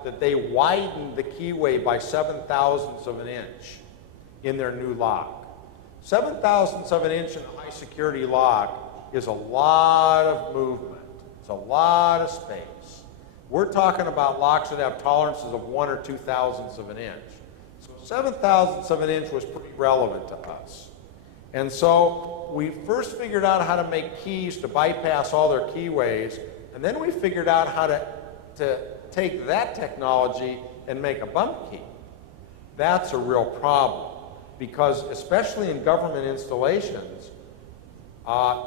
out that they widened the keyway by 7/1000ths of an inch in their new lock. 7/1000ths of an inch in a high security lock is a lot of movement. It's a lot of space. We're talking about locks that have tolerances of 1 or 2/1000ths of an inch. So 7/1000ths of an inch was pretty relevant to us. And so we first figured out how to make keys to bypass all their keyways, and then we figured out how to take that technology and make a bump key. That's a real problem, because especially in government installations,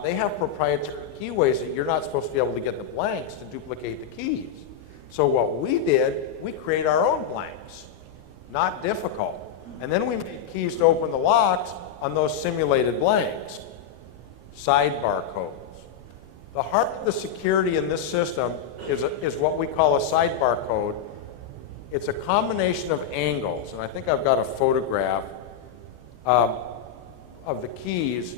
they have proprietary keyways that you're not supposed to be able to get the blanks to duplicate the keys. So what we did, we create our own blanks. Not difficult. And then we made keys to open the locks on those simulated blanks. Sidebar codes. The heart of the security in this system is what we call a sidebar code. It's a combination of angles, and I think I've got a photograph of the keys.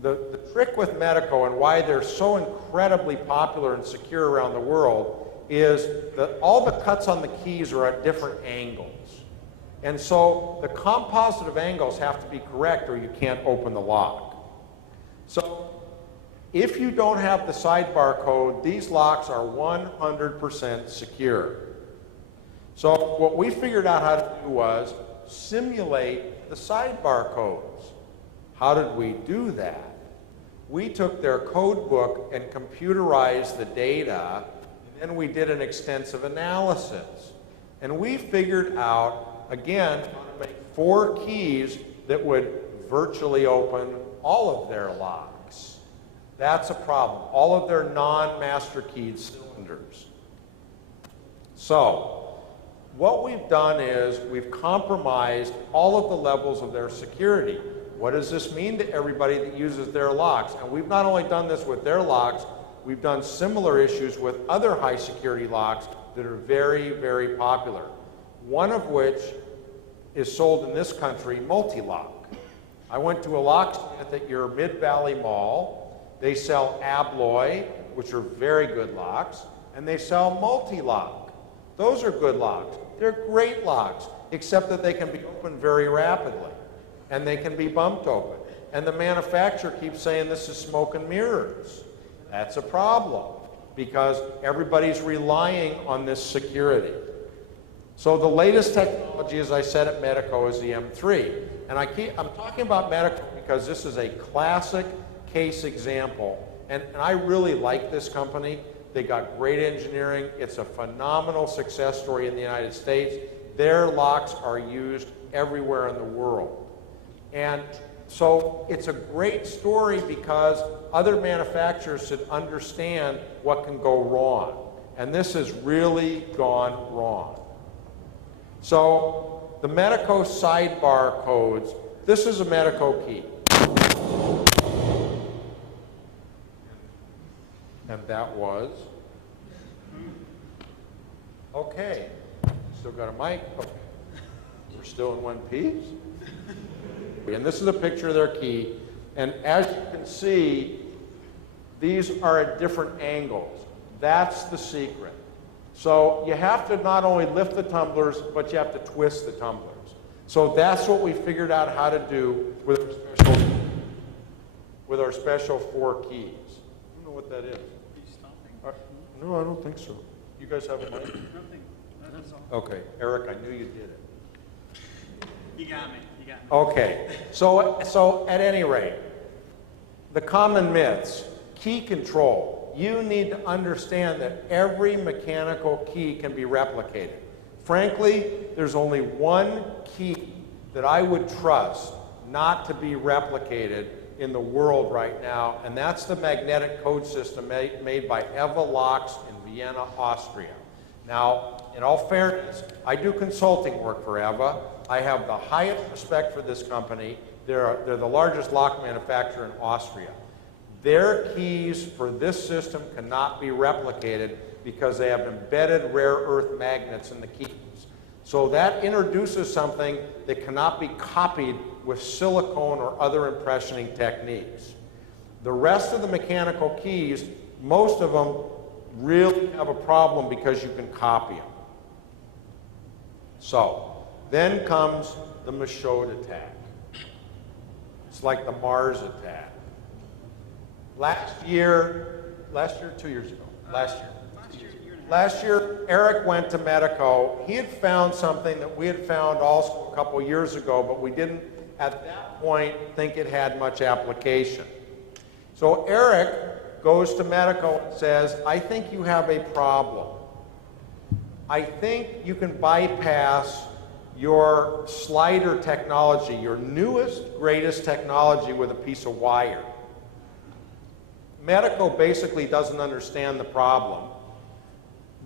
The trick with Medico and why they're so incredibly popular and secure around the world is that all the cuts on the keys are at different angles. And so the composite of angles have to be correct or you can't open the lock. So if you don't have the sidebar code, these locks are 100% secure. So what we figured out how to do was simulate the sidebar codes. How did we do that? We took their code book and computerized the data, and then we did an extensive analysis. And we figured out, again, how to make 4 keys that would virtually open all of their locks. That's a problem. All of their non-master keyed cylinders. So what we've done is we've compromised all of the levels of their security. What does this mean to everybody that uses their locks? And we've not only done this with their locks, we've done similar issues with other high security locks that are very, very popular. One of which is sold in this country, multi-lock. I went to a locksmith at your Mid-Valley Mall. They sell Abloy, which are very good locks, and they sell multi-lock. Those are good locks. They're great locks, except that they can be opened very rapidly, and they can be bumped open. And the manufacturer keeps saying this is smoke and mirrors. That's a problem, because everybody's relying on this security. So the latest technology, as I said at Medico, is the M3. And I'm talking about Medico because this is a classic case example. And I really like this company. They got great engineering. It's a phenomenal success story in the United States. Their locks are used everywhere in the world. And so it's a great story because other manufacturers should understand what can go wrong. And this has really gone wrong. So the Medico sidebar codes, this is a Medico key. And that was, okay, still got a mic, okay. We're still in one piece. And this is a picture of their key, and as you can see, these are at different angles. That's the secret. So you have to not only lift the tumblers, but you have to twist the tumblers. So that's what we figured out how to do with our special 4 keys. I don't know what that is. No, I don't think so. You guys have a mic? Nothing. That's all. Okay, Eric, I knew you did it. You got me. You got me. Okay, so at any rate, the common myths, key control. You need to understand that every mechanical key can be replicated. Frankly, there's only one key that I would trust not to be replicated in the world right now, and that's the magnetic code system made by Eva Locks in Vienna, Austria. Now, in all fairness, I do consulting work for Eva. I have the highest respect for this company. They're the largest lock manufacturer in Austria. Their keys for this system cannot be replicated because they have embedded rare earth magnets in the keys. So that introduces something that cannot be copied with silicone or other impressioning techniques. The rest of the mechanical keys, most of them really have a problem because you can copy them. So, then comes the Michaud attack. It's like the Mars attack. Last year, 2 years ago, last year, Eric went to Medico. He had found something that we had found also a couple years ago, but we didn't at that point think it had much application. So Eric goes to Medico and says, I think you have a problem. I think you can bypass your slider technology, your newest, greatest technology with a piece of wire. Medico basically doesn't understand the problem.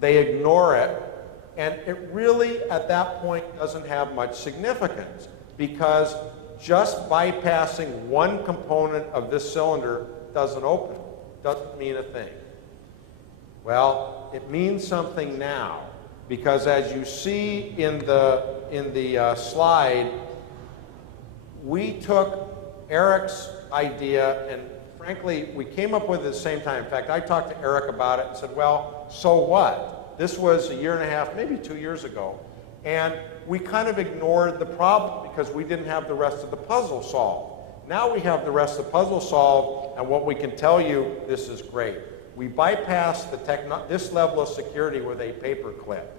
They ignore it, and it really, at that point, doesn't have much significance because just bypassing one component of this cylinder doesn't open, doesn't mean a thing. Well, it means something now because as you see in the slide, we took Eric's idea and frankly, we came up with it at the same time. In fact, I talked to Eric about it and said, well, so what? This was 1.5 years, maybe 2 years ago. And we kind of ignored the problem because we didn't have the rest of the puzzle solved. Now we have the rest of the puzzle solved, and what we can tell you, this is great. We bypassed this level of security with a paper clip.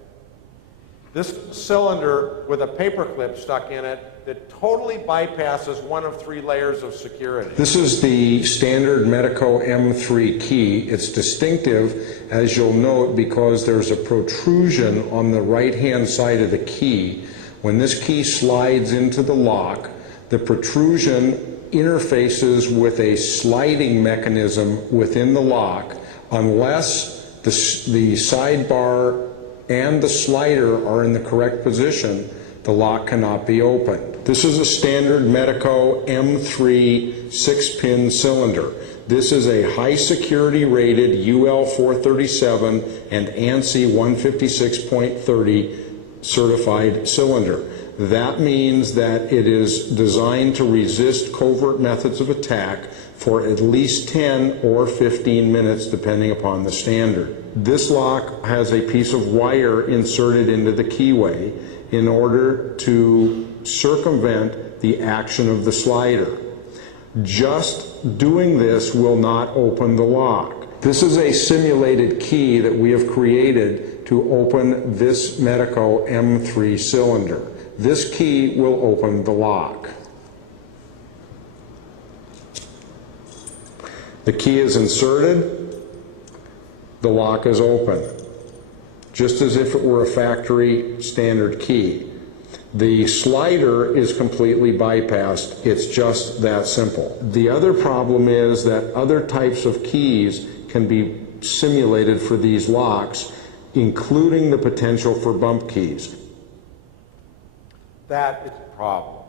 This cylinder with a paper clip stuck in it that totally bypasses one of 3 layers of security. This is the standard Medico M3 key. It's distinctive, as you'll note, because there's a protrusion on the right-hand side of the key. When this key slides into the lock, the protrusion interfaces with a sliding mechanism within the lock. Unless the sidebar and the slider are in the correct position, the lock cannot be opened. This is a standard Medico M3 6-pin cylinder. This is a high security rated UL 437 and ANSI 156.30 certified cylinder. That means that it is designed to resist covert methods of attack for at least 10 or 15 minutes depending upon the standard. This lock has a piece of wire inserted into the keyway in order to circumvent the action of the slider. Just doing this will not open the lock. This is a simulated key that we have created to open this Medico M3 cylinder. This key will open the lock. The key is inserted, the lock is open, just as if it were a factory standard key. The slider is completely bypassed. It's just that simple. The other problem is that other types of keys can be simulated for these locks, including the potential for bump keys. That is a problem.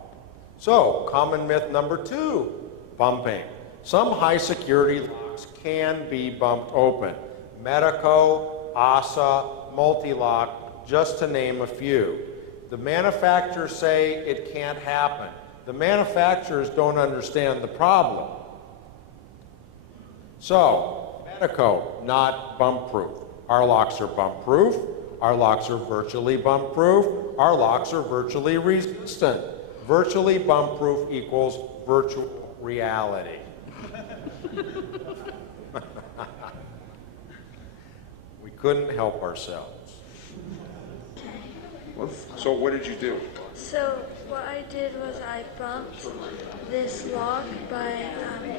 So, common myth number 2, bumping. Some high security locks can be bumped open. Medico, ASA, Multilock, just to name a few. The manufacturers say it can't happen. The manufacturers don't understand the problem. So, Medico, not bump proof. Our locks are bump proof. Our locks are virtually bump proof. Our locks are virtually resistant. Virtually bump proof equals virtual reality. We couldn't help ourselves. So what did you do? So what I did was I bumped this lock by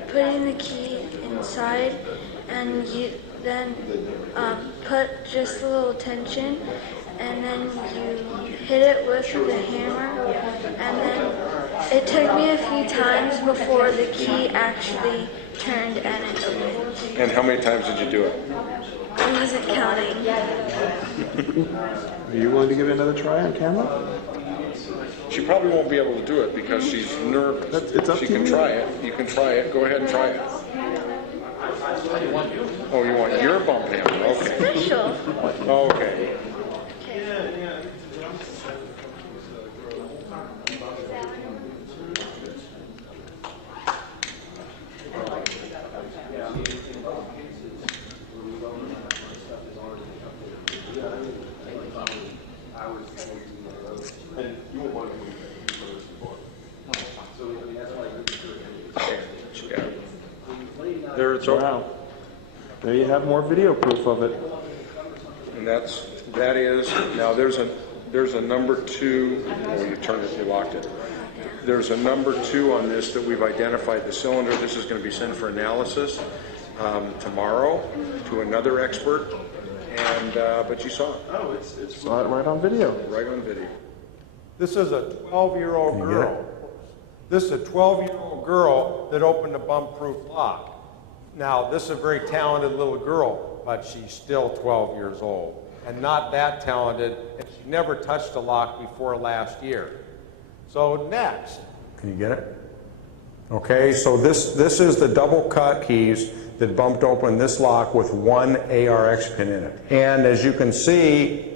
putting the key inside, and you then put just a little tension, and then you hit it with the hammer, and then it took me a few times before the key actually turned and it opened. And how many times did you do it? I wasn't counting. Are you willing to give it another try on camera? She probably won't be able to do it because she's nervous. It's up she to can you. try it. You can try it. Go ahead and try it. Oh, you want your bump hammer? Okay. Special. Okay. There it's open. Wow. There you have more video proof of it. And that is, now there's a number 2, oh, you turned it, you locked it. There's a number 2 on this that we've identified the cylinder. This is going to be sent for analysis tomorrow to another expert, and but you saw it. Saw it right on video. Right on video. This is a 12-year-old girl. This is a 12-year-old girl that opened a bump-proof lock. Now, this is a very talented little girl, but she's still 12 years old and not that talented, and she never touched a lock before last year. So next. Can you get it? Okay, so this is the double cut keys that bumped open this lock with one ARX pin in it. And as you can see,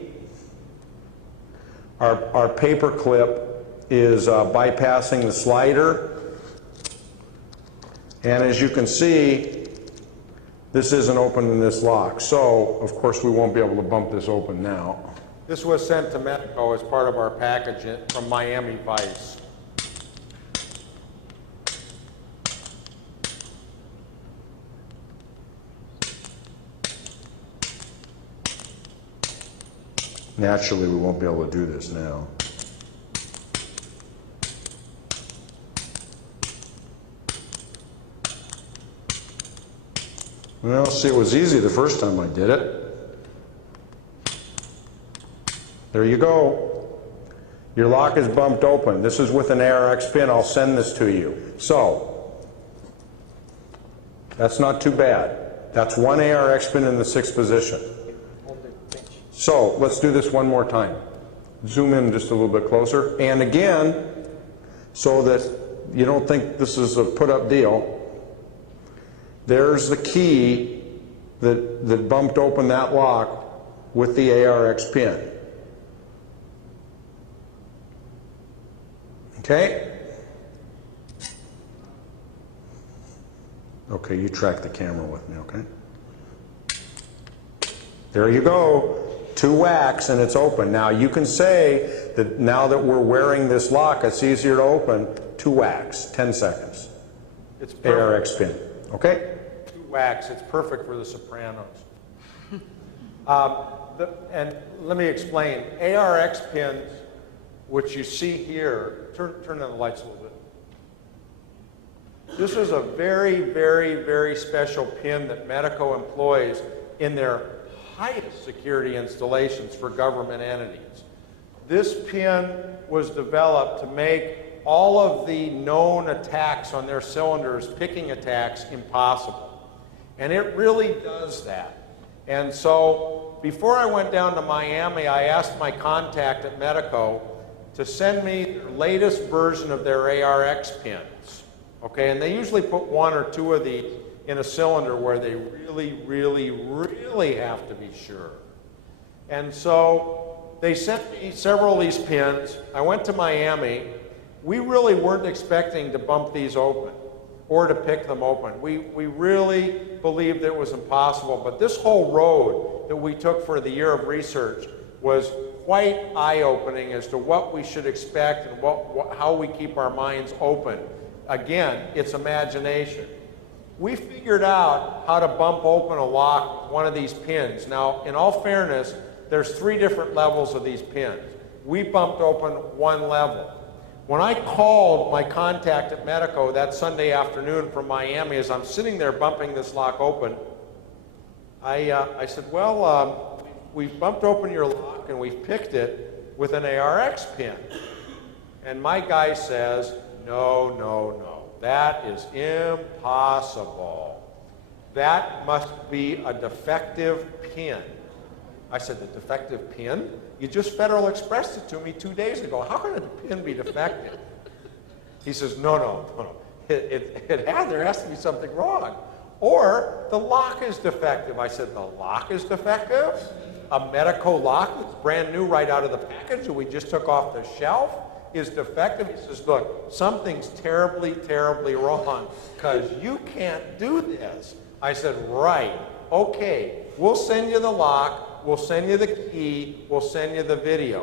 our paper clip is bypassing the slider. And as you can see, this isn't open in this lock. So, of course, we won't be able to bump this open now. This was sent to Mexico as part of our package from Miami Vice. Naturally, we won't be able to do this now. Well, see, it was easy the first time I did it. There you go. Your lock is bumped open. This is with an ARX pin. I'll send this to you. So, that's not too bad. That's one ARX pin in the 6th position. So, let's do this one more time. Zoom in just a little bit closer. And again, so that you don't think this is a put-up deal, there's the key that bumped open that lock with the ARX pin. Okay? Okay, you track the camera with me, okay? There you go. 2 whacks and it's open. Now you can say that now that we're wearing this lock, it's easier to open. 2 whacks, 10 seconds. It's ARX pin. Okay? 2 whacks. It's perfect for the Sopranos. And let me explain. ARX pins, which you see here, turn on the lights a little bit. This is a very, very, very special pin that Medico employs in their highest security installations for government entities. This pin was developed to make all of the known attacks on their cylinders, picking attacks, impossible. And it really does that. And so before I went down to Miami, I asked my contact at Medico to send me the latest version of their ARX pins. Okay, and they usually put 1 or 2 of these in a cylinder where they really, really, really have to be sure. And so they sent me several of these pins. I went to Miami. We really weren't expecting to bump these open or to pick them open. We really believed it was impossible, but this whole road that we took for the year of research was quite eye-opening as to what we should expect and how we keep our minds open. Again, it's imagination. We figured out how to bump open a lock with one of these pins. Now, in all fairness, there's 3 different levels of these pins. We bumped open 1 level. When I called my contact at Medico that Sunday afternoon from Miami, as I'm sitting there bumping this lock open, I said, well, we've bumped open your lock and we've picked it with an ARX pin. And my guy says, no, no, no. That is impossible. That must be a defective pin. I said, the defective pin? You just Federal Expressed it to me 2 days ago. How can a pin be defective? He says, no, no, no, no. There has to be something wrong. Or the lock is defective. I said, the lock is defective? A Medico lock that's brand new right out of the package that we just took off the shelf is defective? He says, look, something's terribly, terribly wrong because you can't do this. I said, right, okay, we'll send you the lock, we'll send you the key, we'll send you the video.